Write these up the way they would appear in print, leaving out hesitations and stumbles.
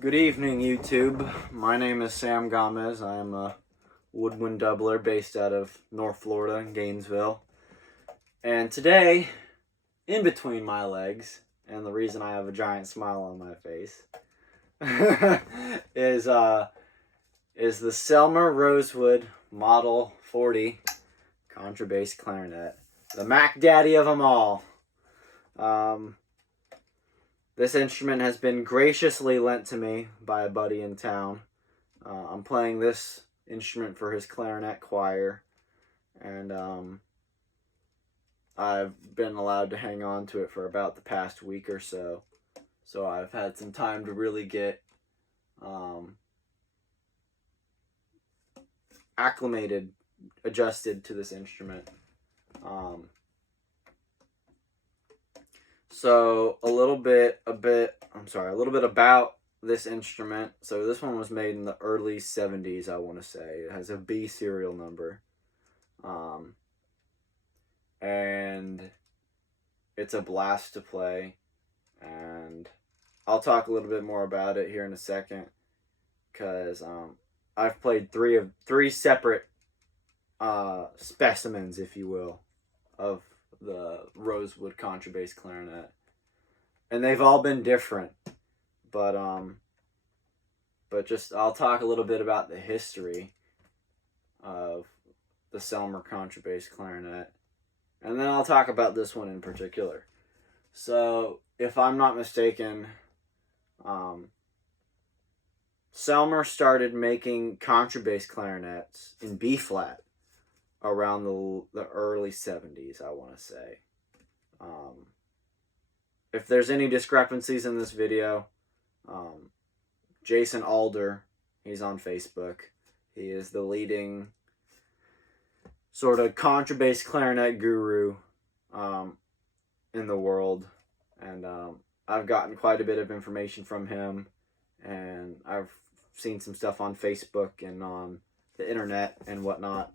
Good evening, YouTube. My name is Sam Gomez. I am a woodwind doubler based out of North Florida, Gainesville. And today, in between my legs, and the reason I have a giant smile on my face, is the Selmer Rosewood Model 40 Contrabass Clarinet. The Mac Daddy of them all. This instrument has been graciously lent to me by a buddy in town. I'm playing this instrument for his clarinet choir, and I've been allowed to hang on to it for about the past week or so. So I've had some time to really get acclimated, adjusted to this instrument. So a little bit about this instrument. So this one was made in the early 70s, I want to say. It has a B serial number. And it's a blast to play. And I'll talk a little bit more about it here in a second, because I've played three separate specimens, if you will, of the Rosewood contrabass clarinet, and they've all been different, but just I'll talk a little bit about the history of the Selmer contrabass clarinet, and then I'll talk about this one in particular. So, if I'm not mistaken, Selmer started making contrabass clarinets in B flat around the early 70s, I want to say. If there's any discrepancies in this video, Jason Alder, he's on Facebook. He is the leading sort of contrabass clarinet guru in the world. And I've gotten quite a bit of information from him, and I've seen some stuff on Facebook and on the internet and whatnot.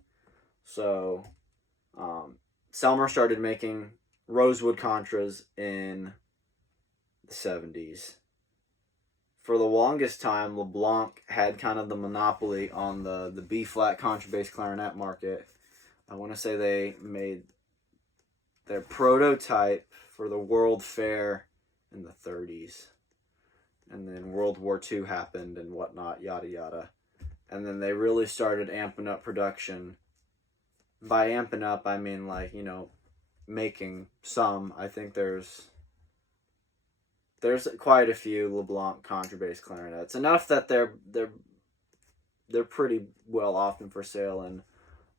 So, Selmer started making Rosewood Contras in the 70s. For the longest time, LeBlanc had kind of the monopoly on the B-flat contrabass clarinet market. I want to say they made their prototype for the World Fair in the 30s. And then World War II happened and whatnot, yada yada. And then they really started amping up production. By amping up, I mean, like, making some. I think there's quite a few LeBlanc contrabass clarinets. Enough that they're pretty well often for sale, and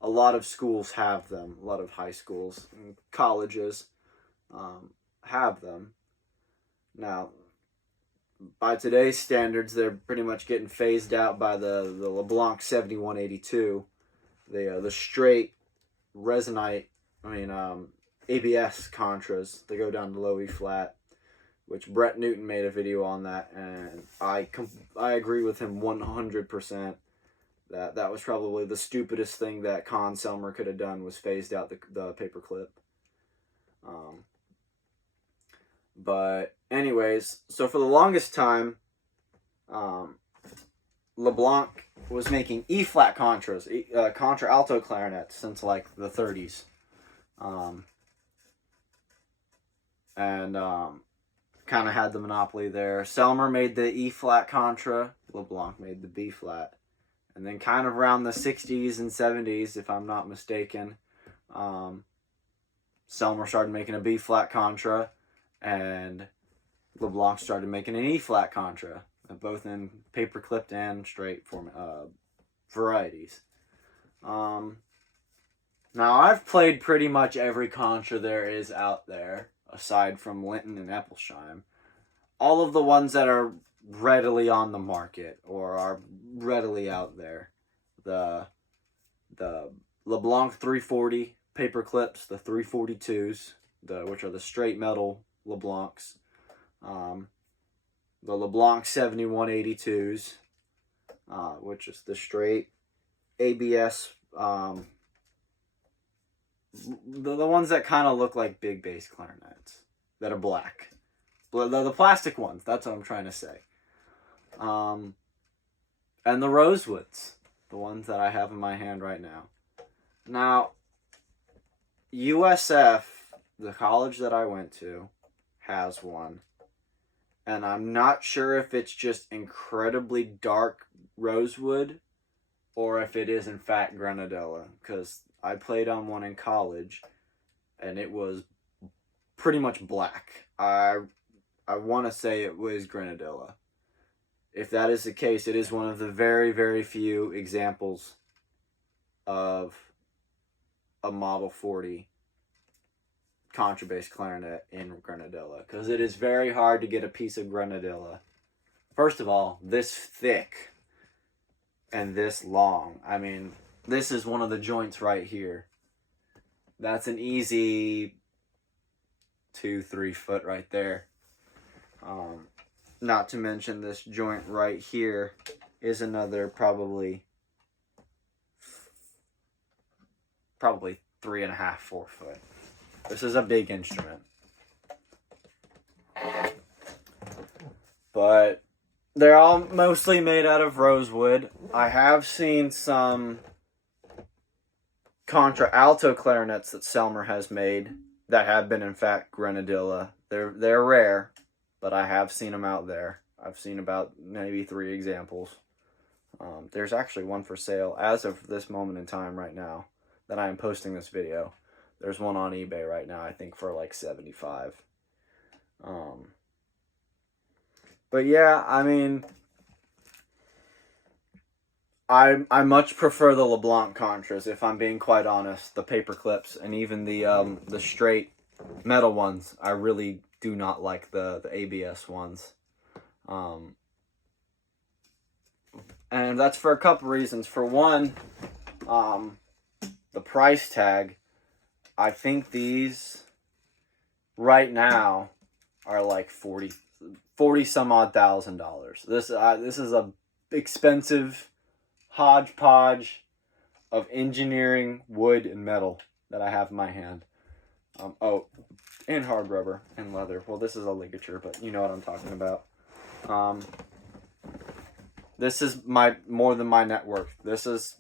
a lot of schools have them. A lot of high schools and colleges have them. Now, by today's standards, they're pretty much getting phased out by the LeBlanc 7182, the straight resonite, ABS contras. They go down to low E flat, which Brett Newton made a video on that, and I agree with him 100%. That was probably the stupidest thing that Con Selmer could have done, was phased out the paperclip. But anyways, so for the longest time, LeBlanc was making E-flat contras, contra alto clarinets, since like the 30s. And kind of had the monopoly there. Selmer made the E-flat contra, LeBlanc made the B-flat. And then kind of around the 60s and 70s, if I'm not mistaken, Selmer started making a B-flat contra, and LeBlanc started making an E-flat contra, both in paper clipped and straight form varieties. Now, I've played pretty much every contra there is out there, aside from Linton and Eppelsheim. All of the ones that are readily on the market or are readily out there. The LeBlanc 340 paper clips, the 342s, which are the straight metal LeBlancs. The LeBlanc 7182s, which is the straight ABS, the ones that kind of look like big bass clarinets that are black. The plastic ones, that's what I'm trying to say. and the Rosewoods, the ones that I have in my hand right now. Now, USF, the college that I went to, has one. And I'm not sure if it's just incredibly dark rosewood or if it is in fact grenadilla, because I played on one in college and it was pretty much black. I want to say it was grenadilla. If that is the case, it is one of the very, very few examples of a Model 40 contrabass clarinet in grenadilla, because it is very hard to get a piece of grenadilla, first of all, this thick and this long. I mean, this is one of the joints right here. That's an easy 2-3 foot right there. Not to mention this joint right here is another probably 3.5, 4 foot. This is a big instrument. But they're all mostly made out of rosewood. I have seen some alto clarinets that Selmer has made that have been in fact grenadilla. They're rare, but I have seen them out there. I've seen about maybe 3 examples. There's actually one for sale as of this moment in time right now that I am posting this video. There's one on eBay right now, I think for like $75. But yeah, I mean, I much prefer the LeBlanc Contras, if I'm being quite honest. The paper clips and even the straight metal ones, I really do not like the ABS ones. And that's for a couple reasons. For one, the price tag. I think these right now are like 40 some odd $1,000. This is a expensive hodgepodge of engineering wood and metal that I have in my hand. And hard rubber and leather. Well, this is a ligature, but you know what I'm talking about. This is more than my net worth. This is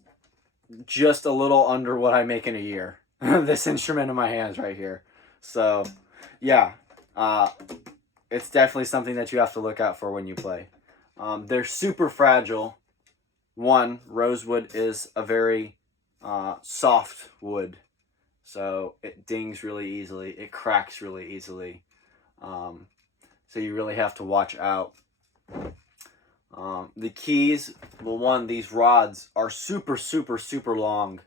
just a little under what I make in a year. This instrument in my hands right here. So, yeah, it's definitely something that you have to look out for when you play. They're super fragile. One, rosewood is a very soft wood, so it dings really easily. It cracks really easily. So you really have to watch out. The keys, well, one, these rods are super, super, super long.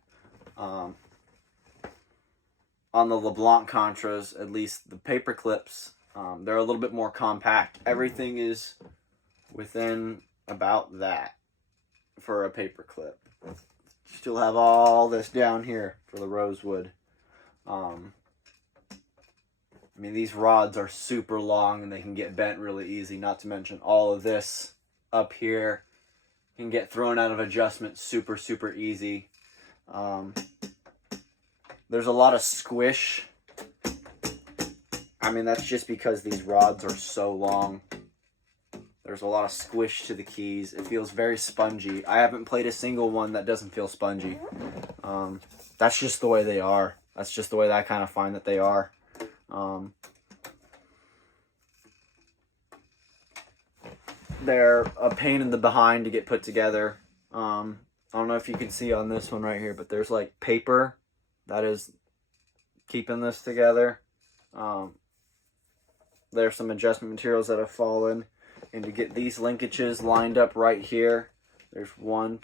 On the LeBlanc Contras, at least the paper clips, they're a little bit more compact. Everything is within about that for a paper clip. Still have all this down here for the rosewood. I mean, these rods are super long and they can get bent really easy. Not to mention all of this up here can get thrown out of adjustment super, super easy. There's a lot of squish. I mean, that's just because these rods are so long. There's a lot of squish to the keys. It feels very spongy. I haven't played a single one that doesn't feel spongy. That's just the way they are. That's just the way that I kind of find that they are. They're a pain in the behind to get put together. I don't know if you can see on this one right here, but there's like paper that is keeping this together. There's some adjustment materials that have fallen. And to get these linkages lined up right here, there's 4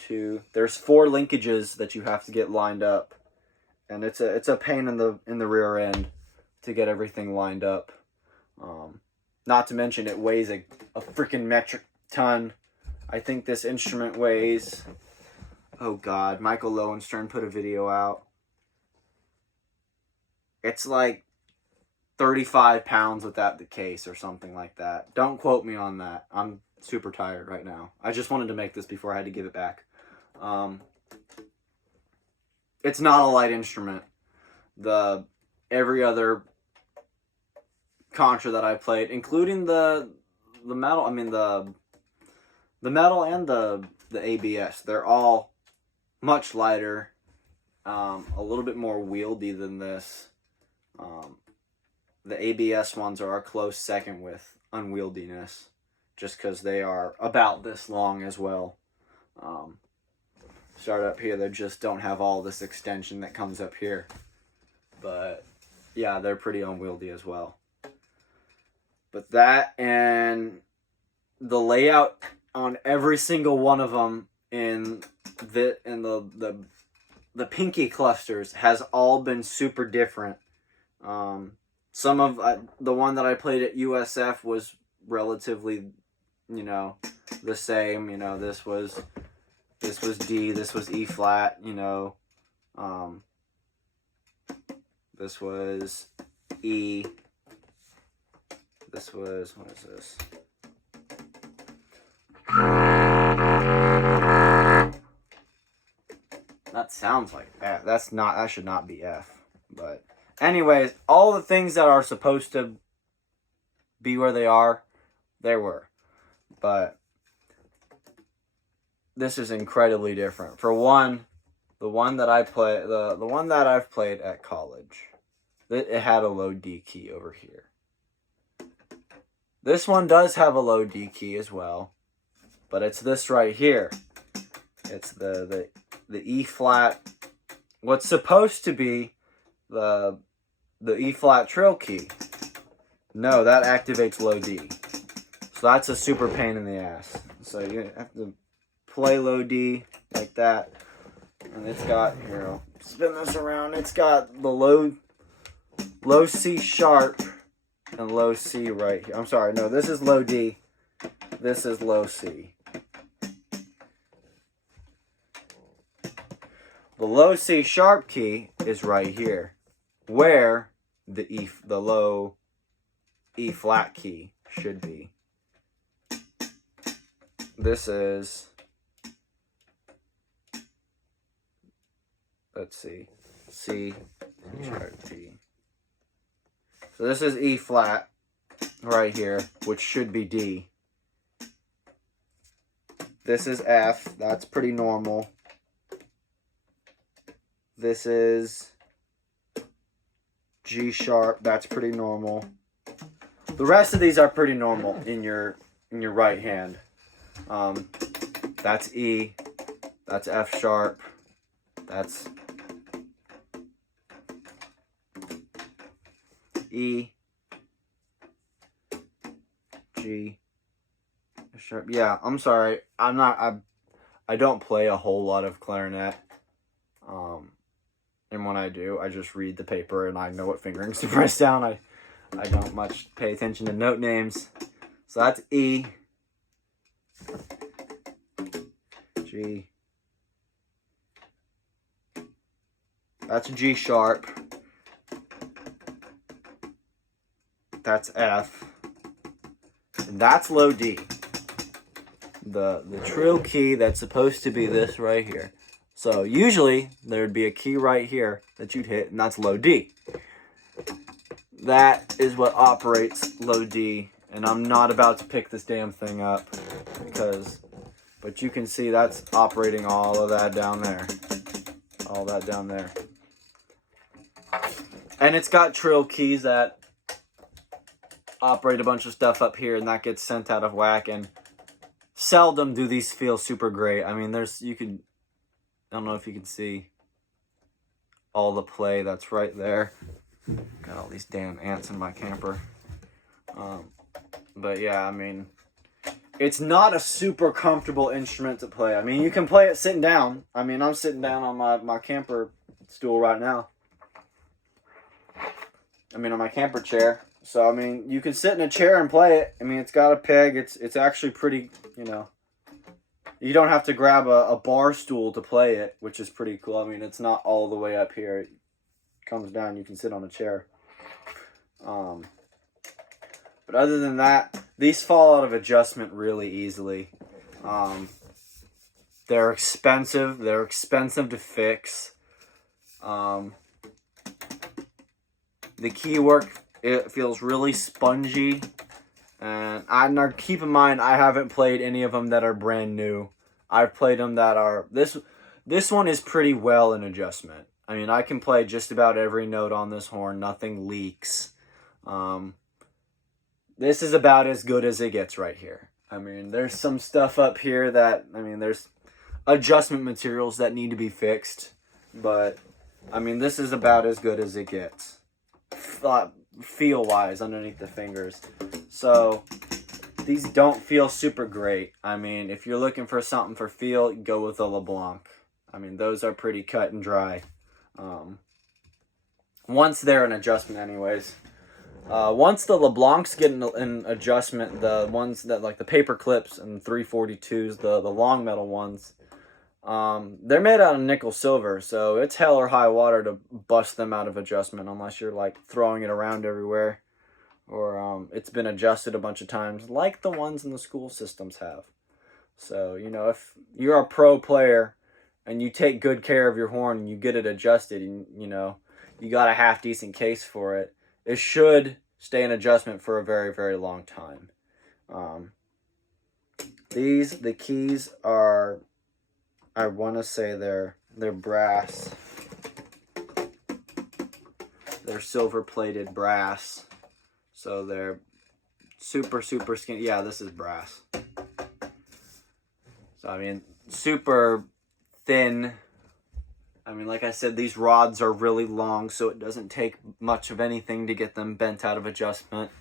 linkages that you have to get lined up. And it's a pain in the rear end to get everything lined up. Not to mention it weighs a freaking metric ton. I think this instrument weighs, oh god, Michael Lowenstern put a video out. It's like 35 pounds without the case or something like that. Don't quote me on that. I'm super tired right now. I just wanted to make this before I had to give it back. It's not a light instrument. Every other Contra that I played, including the metal, I mean the the metal and the ABS, they're all much lighter, a little bit more wieldy than this. The ABS ones are a close second with unwieldiness, just because they are about this long as well. Start up here, they just don't have all this extension that comes up here. But yeah, they're pretty unwieldy as well. But that and the layout on every single one of them in the pinky clusters has all been super different. Some of the one that I played at USF was relatively, you know, the same. You know, this was D, this was E flat. You know, this was E. This was, what is this? That sounds like F. That should not be F. But anyways, all the things that are supposed to be where they are, there were. But this is incredibly different. For one, the one that I play, the one that I've played at college, it had a low D key over here. This one does have a low D key as well, but it's this right here. It's the E flat, what's supposed to be the E flat trill key. No, that activates low D. So that's a super pain in the ass. So you have to play low D like that. And it's got, here, I'll spin this around. It's got the low C sharp and low C right here. I'm sorry, no, this is low D. This is low C. The low C sharp key is right here, where the low E flat key should be. This is, let's see, C sharp D. So this is E flat right here, which should be D. This is F, that's pretty normal. This is G sharp, that's pretty normal. The rest of these are pretty normal in your right hand. That's E, that's F sharp, that's E, G, sharp. Yeah, I'm sorry. I don't play a whole lot of clarinet. And when I do, I just read the paper and I know what fingerings to press down. I don't much pay attention to note names. So that's E, G, that's G sharp, that's F, and that's low D. The trill key that's supposed to be this right here. So usually there'd be a key right here that you'd hit, and that's low D. That is what operates low D, and I'm not about to pick this damn thing up but you can see that's operating all of that down there. All that down there. And it's got trill keys that operate a bunch of stuff up here, and that gets sent out of whack, and seldom do these feel super great. I mean, I don't know if you can see all the play that's right there. Got all these damn ants in my camper. But yeah, I mean, it's not a super comfortable instrument to play. I mean, you can play it sitting down. I mean, I'm sitting down on my camper stool right now. I mean, on my camper chair. So, I mean, you can sit in a chair and play it. I mean, it's got a peg. It's actually pretty, you know. You don't have to grab a bar stool to play it, which is pretty cool. I mean, it's not all the way up here. It comes down. You can sit on a chair. But other than that, these fall out of adjustment really easily. They're expensive. They're expensive to fix. The key work, it feels really spongy And now keep in mind, I haven't played any of them that are brand new. I've played them that are... This one is pretty well in adjustment. I mean, I can play just about every note on this horn. Nothing leaks. This is about as good as it gets right here. I mean, there's some stuff up here that... I mean, there's adjustment materials that need to be fixed. But, I mean, this is about as good as it gets. Feel-wise, underneath the fingers. So, these don't feel super great. I mean, if you're looking for something for feel, go with a LeBlanc. I mean, those are pretty cut and dry. Once they're an adjustment anyways. Once the LeBlancs get an adjustment, the ones that like the paper clips and 342s, the long metal ones, they're made out of nickel silver, so it's hell or high water to bust them out of adjustment unless you're like throwing it around everywhere, or it's been adjusted a bunch of times like the ones in the school systems have. So, you know, if you're a pro player and you take good care of your horn and you get it adjusted and, you know, you got a half decent case for it, it should stay in adjustment for a very, very long time. The keys are, I want to say they're brass. They're silver-plated brass. So they're super, super skinny. Yeah, this is brass. So, I mean, super thin. I mean, like I said, these rods are really long, so it doesn't take much of anything to get them bent out of adjustment.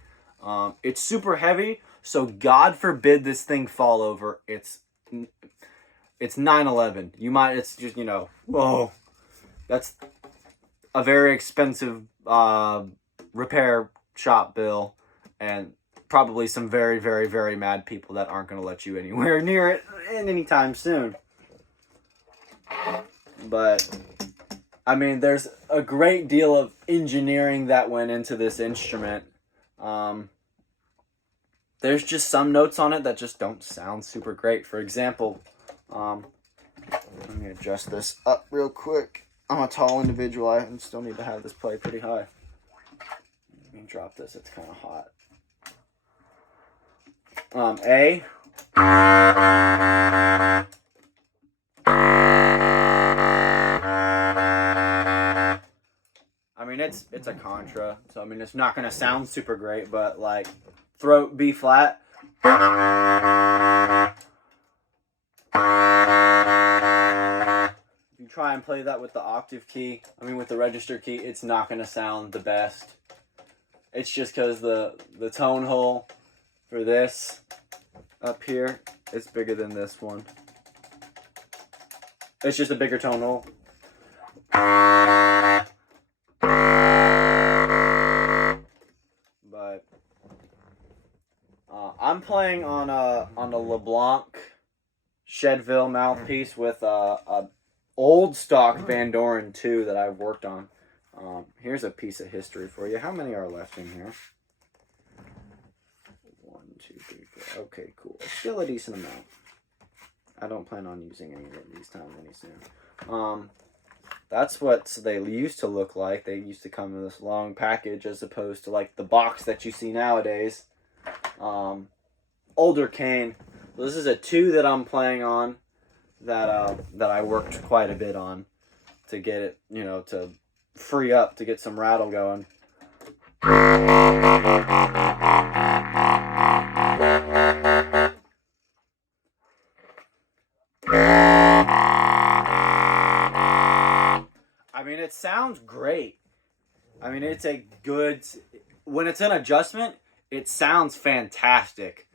It's super heavy, so God forbid this thing fall over. It's 9/11. It's just, you know, whoa. That's a very expensive repair shop bill, and probably some very, very, very mad people that aren't going to let you anywhere near it anytime soon. But, I mean, there's a great deal of engineering that went into this instrument. There's just some notes on it that just don't sound super great. For example, let me adjust this up real quick. I'm a tall individual. I still need to have this play pretty high. Let me drop this. It's kind of hot. A. I mean, it's a contra, so I mean, it's not going to sound super great, but like throat B flat. If you try and play that with the octave key, I mean with the register key, it's not going to sound the best. It's just because the tone hole for this up here is bigger than this one. It's just a bigger tone hole. But I'm playing on a LeBlanc Shedville mouthpiece with a old stock Van Doren 2 that I've worked on. Here's a piece of history for you. How many are left in here? 1, 2, 3, 4. Okay, cool. Still a decent amount. I don't plan on using any of these times any soon. That's what they used to look like. They used to come in this long package as opposed to like the box that you see nowadays. Older cane. So this is a 2 that I'm playing on that I worked quite a bit on to get it, you know, to free up to get some rattle going. I mean, it sounds great. I mean, it's a good... When it's an adjustment, it sounds fantastic.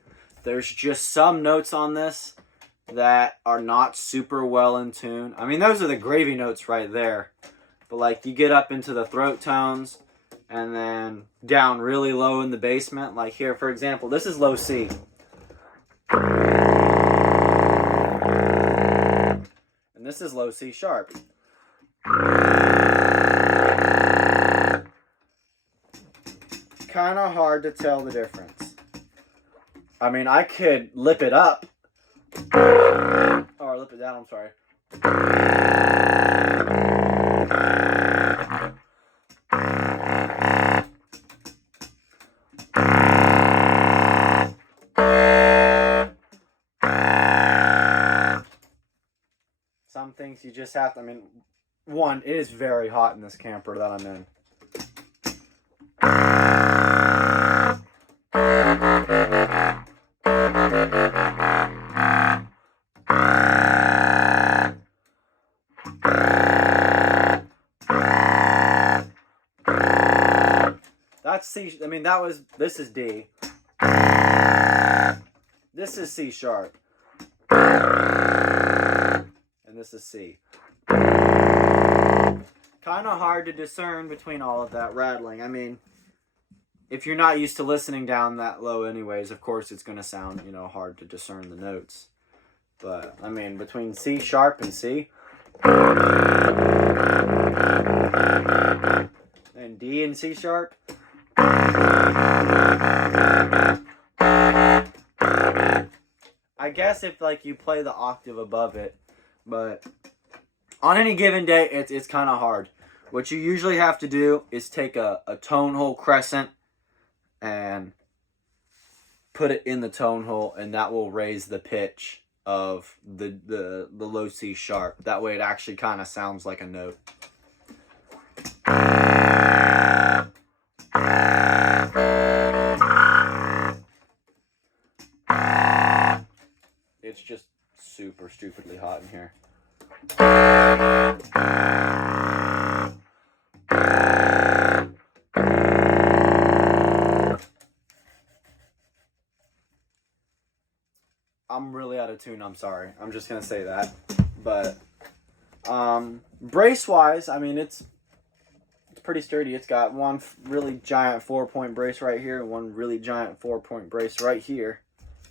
There's just some notes on this that are not super well in tune. I mean, those are the gravy notes right there. But, like, you get up into the throat tones and then down really low in the basement. Like here, for example, this is low C. And this is low C sharp. Kind of hard to tell the difference. I mean, I could lip it up. Or lip it down, I'm sorry. things you just have to, I mean, one, it is very hot in this camper that I'm in. That's C, I mean, this is D. This is C sharp. And this is C. Kind of hard to discern between all of that rattling. I mean, if you're not used to listening down that low anyways, of course it's going to sound, you know, hard to discern the notes. But, I mean, between C sharp and C, and D and C sharp, I guess if, like, you play the octave above it, but on any given day, it's kind of hard. What you usually have to do is take a tone hole crescent and put it in the tone hole, and that will raise the pitch of the low C sharp. That way it actually kind of sounds like a note. It's just super stupidly hot in here. I'm really out of tune, I'm sorry. I'm just going to say that. But brace wise, I mean, it's pretty sturdy. It's got one really giant 4-point brace right here and one really giant 4-point brace right here.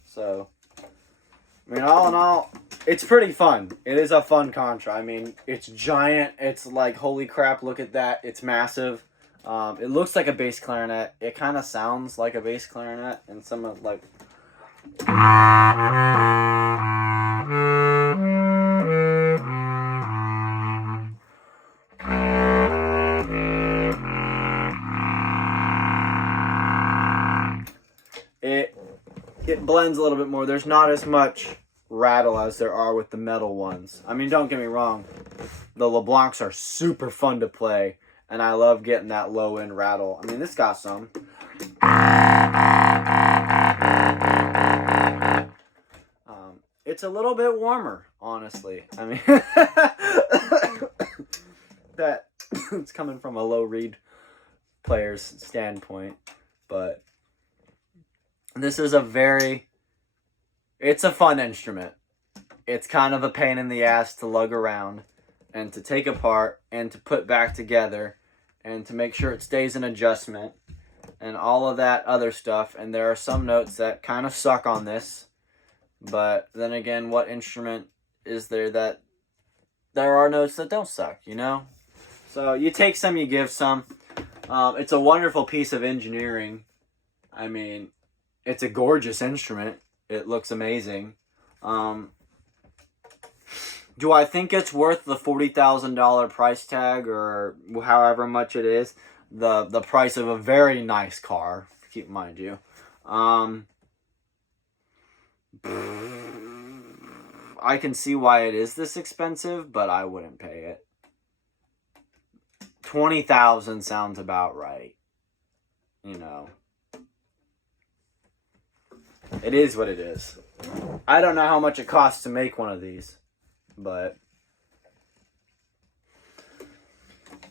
So, I mean, all in all, it's pretty fun. It is a fun Contra. I mean, it's giant. It's like, holy crap, look at that. It's massive. It looks like a bass clarinet. It kind of sounds like a bass clarinet. And some of, like... It blends a little bit more. There's not as much rattle as there are with the metal ones. I mean, don't get me wrong. The LeBlancs are super fun to play, and I love getting that low-end rattle. I mean, this got some. It's a little bit warmer, honestly. I mean, that it's coming from a low reed player's standpoint, but this is it's a fun instrument. It's kind of a pain in the ass to lug around and to take apart and to put back together and to make sure it stays in adjustment and all of that other stuff. And there are some notes that kind of suck on this, but then again, what instrument is there that there are notes that don't suck, you know? So you take some, you give some. It's a wonderful piece of engineering. I mean, it's a gorgeous instrument. It looks amazing. Do I think it's worth the $40,000 price tag or however much it is? The price of a very nice car, keep in mind you. I can see why it is this expensive, but I wouldn't pay it. $20,000 sounds about right. You know. It is what it is. I don't know how much it costs to make one of these, but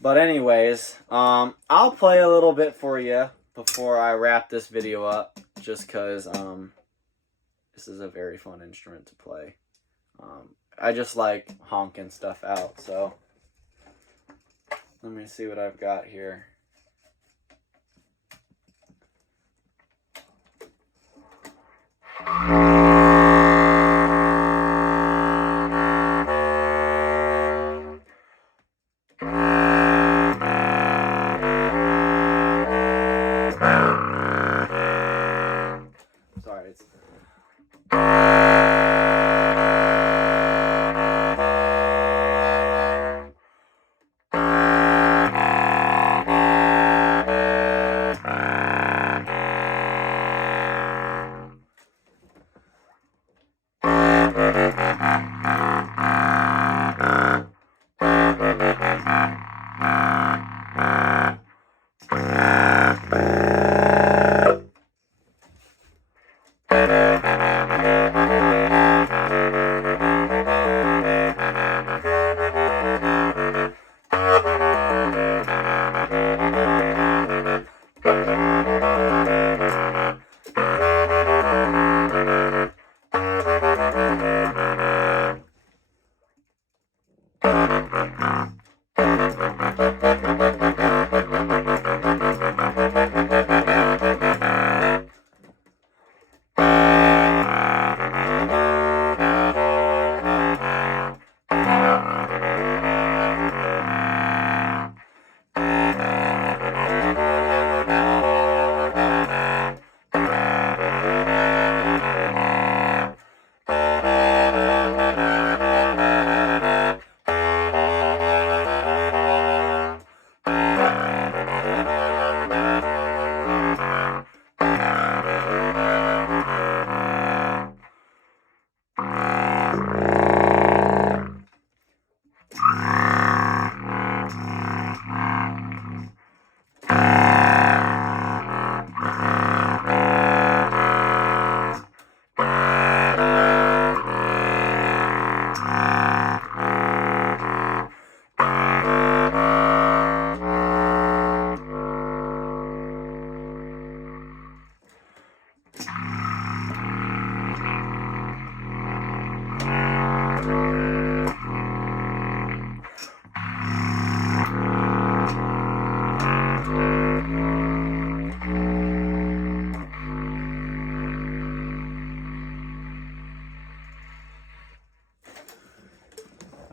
anyways, I'll play a little bit for you before I wrap this video up, just because this is a very fun instrument to play. I just like honking stuff out, so let me see what I've got here. Sorry, it's...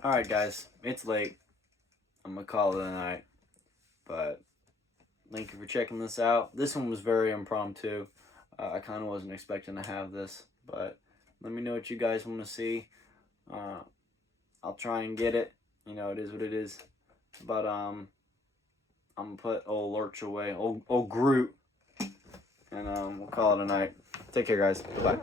Alright, guys. It's late. I'm going to call it a night. But thank you for checking this out. This one was very impromptu. I kind of wasn't expecting to have this. But let me know what you guys want to see. I'll try and get it. You know, it is what it is. But I'm gonna put old Lurch away, old Groot, and we'll call it a night. Take care, guys. Bye-bye.